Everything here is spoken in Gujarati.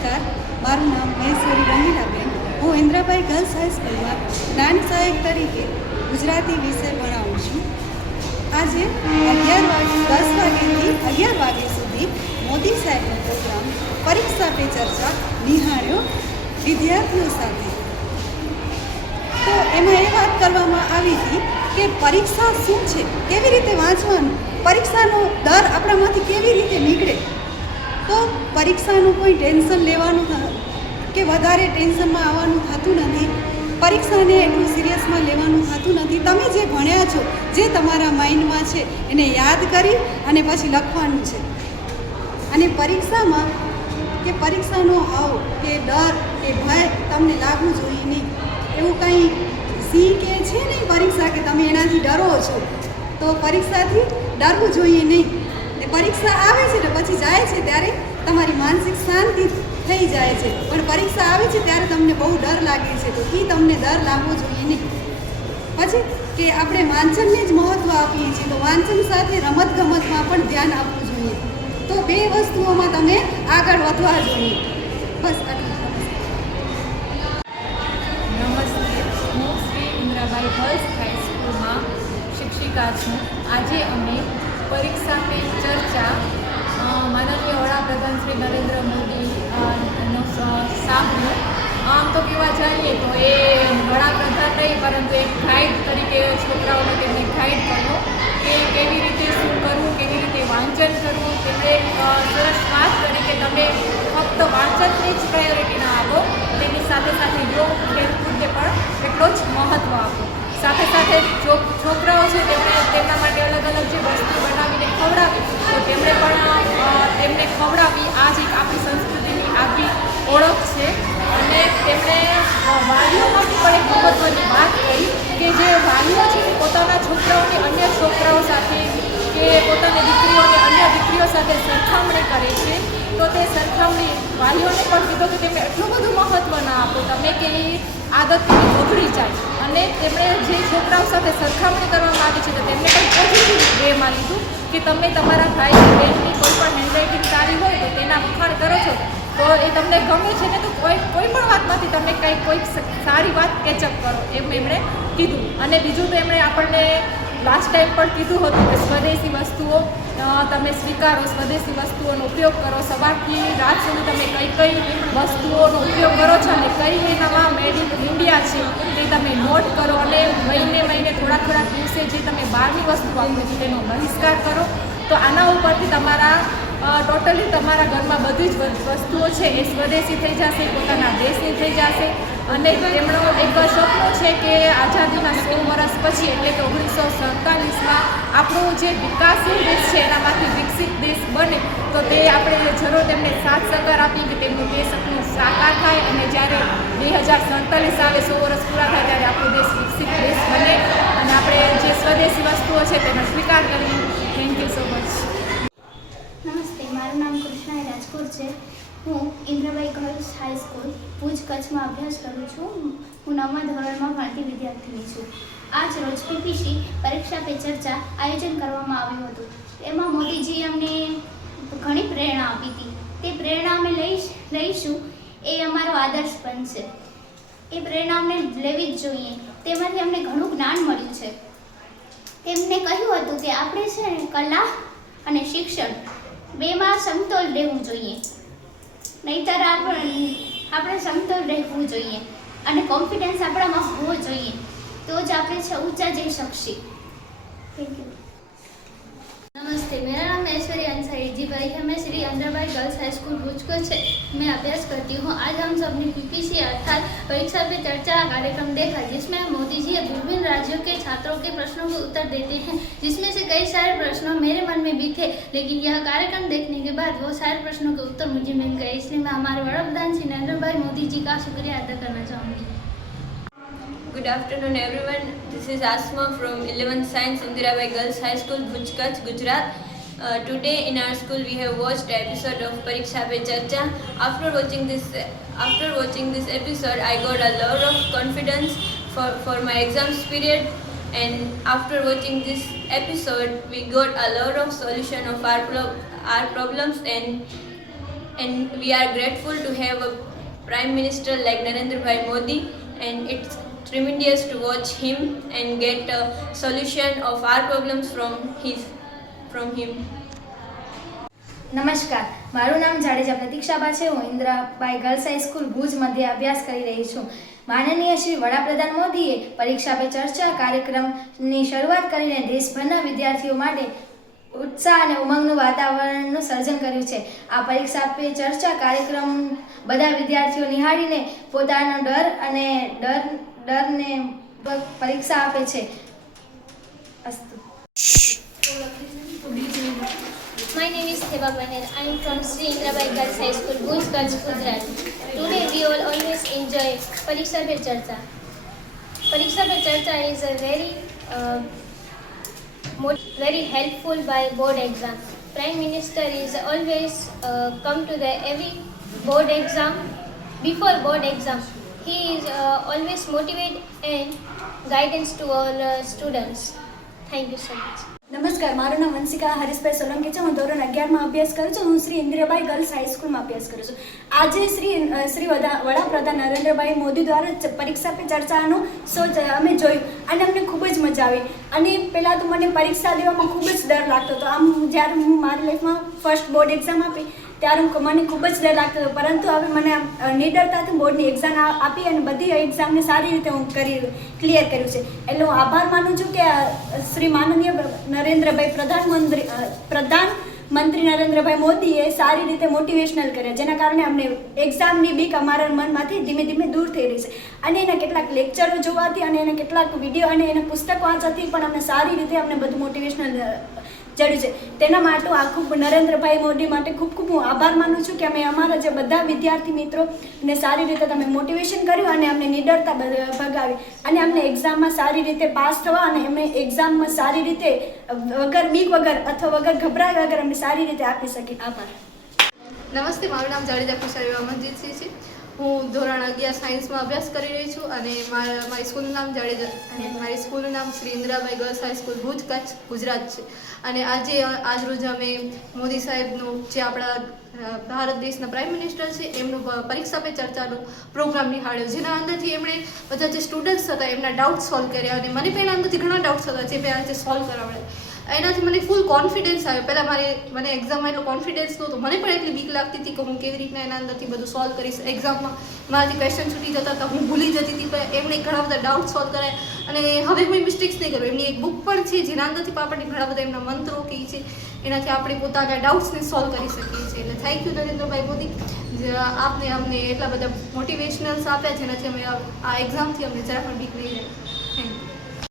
નમસ્કાર. મારું નામ મહેશ્વરી રંગીલાબેન. હું ઇન્દ્રાભાઈ ગર્લ્સ હાઈસ્કૂલમાં જ્ઞાન સહાયક તરીકે ગુજરાતી વિષય ભણાવું છું. આજે અગિયાર વાગે દસ વાગ્યાથી અગિયાર વાગ્યા સુધી મોદી સાહેબનો પ્રોગ્રામ પરીક્ષા પે ચર્ચા નિહાળ્યો વિદ્યાર્થીઓ સાથે. તો એમાં એ વાત કરવામાં આવી હતી કે પરીક્ષા શું છે? કેવી રીતે વાંચવાનું? પરીક્ષાનો દર આપણામાંથી કેવી રીતે નીકળે? તો પરીક્ષાનું કોઈ ટેન્શન લેવાનું કે વધારે ટેન્શનમાં આવવાનું થતું નથી. પરીક્ષાને એટલું સિરિયસમાં લેવાનું થતું નથી. તમે જે ભણ્યા છો, જે તમારા માઇન્ડમાં છે, એને યાદ કરી અને પછી લખવાનું છે. અને પરીક્ષામાં કે પરીક્ષાનો આવ, કે ડર, કે ભય તમને લાગવું જોઈએ નહીં. એવું કંઈ સી કે છે નહીં પરીક્ષા કે તમે એનાથી ડરો છો? તો પરીક્ષાથી ડરવું જોઈએ નહીં. ને પરીક્ષા આવે છે ને પછી જાય છે ત્યારે તમારી માનસિક શાંતિ થઈ જાય છે. પણ પરીક્ષા આવે છે ત્યારે તમને બહુ ડર લાગે છે. તો એ તમને ડર લાગવો જોઈએ નહીં. પછી કે આપણે વાંચનને જ મહત્ત્વ આપીએ છીએ, તો વાંચન સાથે રમતગમતમાં પણ ધ્યાન આપવું જોઈએ. તો બે વસ્તુઓમાં તમે આગળ વધવા જોઈએ. બસ નમસ્તે. હું શ્રી ઇન્દ્રાબાઈ ગર્લ્સ હાઈસ્કૂલમાં શિક્ષિકા છું. આજે અમે પરીક્ષા પે ચર્ચા માનનીય વડાપ્રધાન શ્રી નરેન્દ્ર મોદી અ, નો સ- આમ તો કહેવા જઈએ તો એ વડાપ્રધાન નહીં પરંતુ એક ગાઈડ તરીકે છોકરાઓને તેમને ગાઈડ કર્યો કે કેવી રીતે શું કરવું કેવી રીતે વાંચન કરવું તેમણે સરસ વાત કરી કે તમે ફક્ત વાંચનની જ પ્રાયોરિટી ના આપો તેની સાથે સાથે યોગ ખેલકૂદને પણ એટલો જ મહત્ત્વ આપો. સાથે સાથે જો છોકરાઓ છે તેમણે તેમના માટે અલગ અલગ જે વસ્તુ બનાવીને ખવડાવી તો તેમણે પણ તેમને ખવડાવી આ જ એક આપણી સંસ્કૃતિની આગવી ઓળખ છે. અને તેમણે વાલીઓમાં પણ એક મહત્ત્વની વાત કરી કે જે વાલીઓ છે એ પોતાના છોકરાઓને અન્ય છોકરાઓ સાથે કે પોતાની દીકરીઓને અન્ય દીકરીઓ સાથે સરખામણી કરે છે. તો તે સરખામણી વાલીઓને પણ કીધું કે તમે એટલું બધું મહત્ત્વ ના આપો. તમે કે આદત તેની જાય. અને તેમણે જે છોકરાઓ સાથે સરખામણી કરવામાં આવી છે તો તેમને પણ પોઝિટિવ વેમાં લીધું. કે તમે તમારા ભાઈ કે બહેનની કોઈ પણ હેન્ડરાઇટિંગ સારી હોય તો તેના વખાણ કરો છો, તો એ તમને ગમે છે ને તો કોઈ કોઈ પણ વાતમાંથી તમે કંઈક કોઈક સારી વાત કેચઅપ કરો એમ એમણે કીધું. અને બીજું તો એમણે આપણને લાસ્ટ ટાઈમ પણ કીધું હતું કે સ્વદેશી વસ્તુઓ તમે સ્વીકારો, સ્વદેશી વસ્તુઓનો ઉપયોગ કરો. સવારથી રાત સુધી તમે કઈ કઈ વસ્તુઓનો ઉપયોગ કરો છો અને કઈ એનામાં મેડ ઇન ઇન્ડિયા છે તે તમે નોટ કરો અને મહિને મહિને થોડા થોડા દિવસે જે તમે બહારની વસ્તુ વાપરો છો તેનો બહિષ્કાર કરો. તો આના ઉપરથી તમારા ટોટલી તમારા ઘરમાં બધી જ વસ્તુઓ છે. એ સ્વદેશી થઈ જશે, પોતાના દેશની થઈ જશે. અને તેમનો એક સપનો છે કે આઝાદીના સો વર્ષ પછી, એટલે કે ઓગણીસો સડતાલીસમાં, આપણું જે વિકાસશીલ દેશ છે, એનામાંથી વિકસિત દેશ બને. તો તે આપણે જરૂર તેમને સાથ સહકાર આપી કે તેમનું તે સપનું સાકાર થાય. અને જ્યારે બે હજાર સડતાલીસ આવે, સો વર્ષ પૂરા થાય, ત્યારે આપણો દેશ વિકસિત દેશ બને. અને આપણે જે સ્વદેશી વસ્તુઓ છે, તેનો સ્વીકાર કરીએ. થેન્ક યુ સો મચ મારું નામ કૃષ્ણા રાજકોટ છે. હું ઇન્દ્રબાઈ ગર્લ્સ હાઈસ્કૂલ ભુજ કચ્છમાં અભ્યાસ કરું છું. હું નવમા ધોરણમાં ભણતી વિદ્યાર્થીની છું. આજ રોજ પીપીસી પરીક્ષા પે ચર્ચા આયોજન કરવામાં આવ્યું હતું. એમાં મોદીજીએ અમને ઘણી પ્રેરણા આપી હતી. તે પ્રેરણા અમે લઈશ, લઈશું. એ અમારો આદર્શ બનશે એ પ્રેરણા અમને લેવી જ જોઈએ. તેમાંથી અમને ઘણું જ્ઞાન મળ્યું છે. તેમને કહ્યું હતું કે આપણે છે ને કલા અને શિક્ષણ બેમાં સમતોલ રહેવું જોઈએ. નહીતર આપણે આપણે સમતોલ રહેવું જોઈએ. અને કોન્ફિડન્સ આપણામાં હોવો જોઈએ. તો જ આપણે છે ઊંચા જઈ શકશે. થેન્ક યુ नमस्ते, मेरा नाम ऐश्वर्य अंसारी जी भाई है। मैं Shri Andarbai girls high school Bhuj को मैं अभ्यास करती हूँ। आज हम सबने पीपीसी अर्थात परीक्षा पे चर्चा कार्यक्रम देखा, जिसमें मोदी जी विभिन्न राज्यों के छात्रों के प्रश्नों के उत्तर देते हैं, जिसमें से कई सारे प्रश्न मेरे मन में भी थे, लेकिन यह कार्यक्रम देखने के बाद वो सारे प्रश्नों के उत्तर मुझे मिल गए, इसलिए मैं हमारे वड़ा प्रधान श्री नरेंद्र भाई मोदी जी का शुक्रिया अदा करना चाहूँगी। Good afternoon, everyone. This is Asma from 11th Science Indirabai Girls High School, Bhujkach, Gujarat. Uh, today in our school we have watched episode of Pariksha Pe Charcha. After watching this, after watching this episode, I got a lot of confidence for, for my exams period. And after watching this episode, we got a lot of solution of our, pro- our problems and and we are grateful to have a Prime Minister like Narendra Bhai Modi and it's tremendous to watch him and get a solution of our problems from his, from him. નમસ્કાર. મારું નામ જાડેજા પ્રતીક્ષાબા છે. હું ઇન્દ્રાબાઈ ગર્લ્સ હાઈસ્કૂલ ભુજ મધ્ય અભ્યાસ કરી રહી છું. માનનીય શ્રી વડાપ્રધાન મોદીએ પરીક્ષા પે ચર્ચા કાર્યક્રમની શરૂઆત કરીને દેશભરના વિદ્યાર્થીઓ માટે ઉત્સાહ અને ઉમંગનું વાતાવરણનું સર્જન કર્યું છે. આ પરીક્ષા પે ચર્ચા કાર્યક્રમ બધા વિદ્યાર્થીઓ નિહાળીને પોતાનો ડર અને ડર ડરને પરીક્ષા આપે છે અસ્તુ My name is Theba Baner. I am from Sri Indrabai Girls High School, Kutch, Gujarat. Today we all always enjoy Pariksha Pe Charcha. Pariksha Pe Charcha is a very, uh, very helpful by board exam. Prime Minister is always uh, come to the every board exam. Before board exam, he is uh, always motivate and guidance to all uh, students. Thank you so much. નમસ્કાર મારું નામ વંશિકા હરીશભાઈ સોલંકી છે. હું ધોરણ અગિયારમાં અભ્યાસ કરું છું. હું શ્રી ઇન્દિરાબાઈ ગર્લ્સ હાઈસ્કૂલમાં અભ્યાસ કરું છું. આજે શ્રી શ્રી વડાપ્રધાન નરેન્દ્રભાઈ મોદી દ્વારા પરીક્ષા પે ચર્ચાનું શો અમે જોયું અને અમને ખૂબ જ મજા આવી. અને પહેલાં તો મને પરીક્ષા દેવામાં ખૂબ જ ડર લાગતો હતો. આમ જ્યારે હું મારી લાઈફમાં ફર્સ્ટ બોર્ડ એક્ઝામ આપી ત્યારે હું- મને ખૂબ જ ડર લાગતો હતો. પરંતુ હવે મને નિડરતાથી બોર્ડની એક્ઝામ આપી અને બધી એક્ઝામને સારી રીતે હું કરી ક્લિયર કર્યું છે. એટલે હું આભાર માનું છું કે શ્રી માનનીય નરેન્દ્રભાઈ પ્રધાનમંત્રી પ્રધાન મંત્રી નરેન્દ્રભાઈ મોદીએ સારી રીતે મોટિવેશનલ કર્યા, જેના કારણે અમને એક્ઝામની બીક અમારા મનમાંથી ધીમે ધીમે દૂર થઈ રહી છે. અને એના કેટલાક લેક્ચરો જોવાથી અને એના કેટલાક વીડિયો અને એના પુસ્તક વાંચવાથી પણ અમને સારી રીતે અમને બધું મોટિવેશનલ જડ્યું છે. તેના માટે આખું નરેન્દ્રભાઈ મોદી માટે ખૂબ ખૂબ હું આભાર માનું છું કે અમે અમારા જે બધા વિદ્યાર્થી મિત્રો ને સારી રીતે તમે મોટિવેશન કર્યું અને અમને નિડરતા ભગાવી. અને અમને એક્ઝામમાં સારી રીતે પાસ થવા અને અમે એક્ઝામમાં સારી રીતે, વગર બીક વગર અથવા વગર ગભરાય વગર અમે સારી રીતે આપી શકીએ. આભાર. નમસ્તે, મારું નામ જાડેજા ખુશારી અમરજીતસિંહ છે. હું ધોરણ અગિયાર સાયન્સમાં અભ્યાસ કરી રહી છું અને મારા મારી સ્કૂલનું નામ જાડેજા અને મારી સ્કૂલનું નામ Shri Indirabai girls high school Bhuj Kutch, Gujarat છે. અને આજે આજરોજ અમે મોદી સાહેબનું જે આપણા ભારત દેશના પ્રાઇમ મિનિસ્ટર છે, એમનું પરીક્ષા પે ચર્ચાનો પ્રોગ્રામ નિહાળ્યો. જેના અંદરથી એમણે બધા જે સ્ટુડન્ટ્સ હતા એમના ડાઉટ સોલ્વ કર્યા અને મને પહેલાં અંદરથી ઘણા ડાઉટ્સ હતા જે મેં આજે સોલ્વ કરાવડે એનાથી મને ફૂલ કોન્ફિડન્સ આવ્યો પહેલાં મારે, મને એક્ઝામમાં એટલો કોન્ફિડન્સ નહોતો. મને પણ એટલી બીક લાગતી હતી કે હું કેવી રીતના એના અંદરથી બધું સોલ્વ કરીશ. એક્ઝામમાં મારાથી ક્વેશ્ચન છૂટી જતા હતા. હું ભૂલી જતી હતી, પણ એમણે ઘણા બધા ડાઉટ સોલ્વ કરાય. અને હવે કોઈ મિસ્ટેક્સ નહીં કરું. એમની એક બુક પણ છે, જેના અંદરથી પણ આપણને ઘણા બધા એમના મંત્રો કહે છે, એનાથી આપણે પોતાના ડાઉટ્સને સોલ્વ કરી શકીએ છીએ. એટલે થેન્ક યુ નરેન્દ્રભાઈ મોદી આપને અમને એટલા બધા મોટિવેશનલ્સ આપ્યા, જેનાથી અમે આ- એક્ઝામથી અમને જરા પણ બીક નહીં રહે. Thank you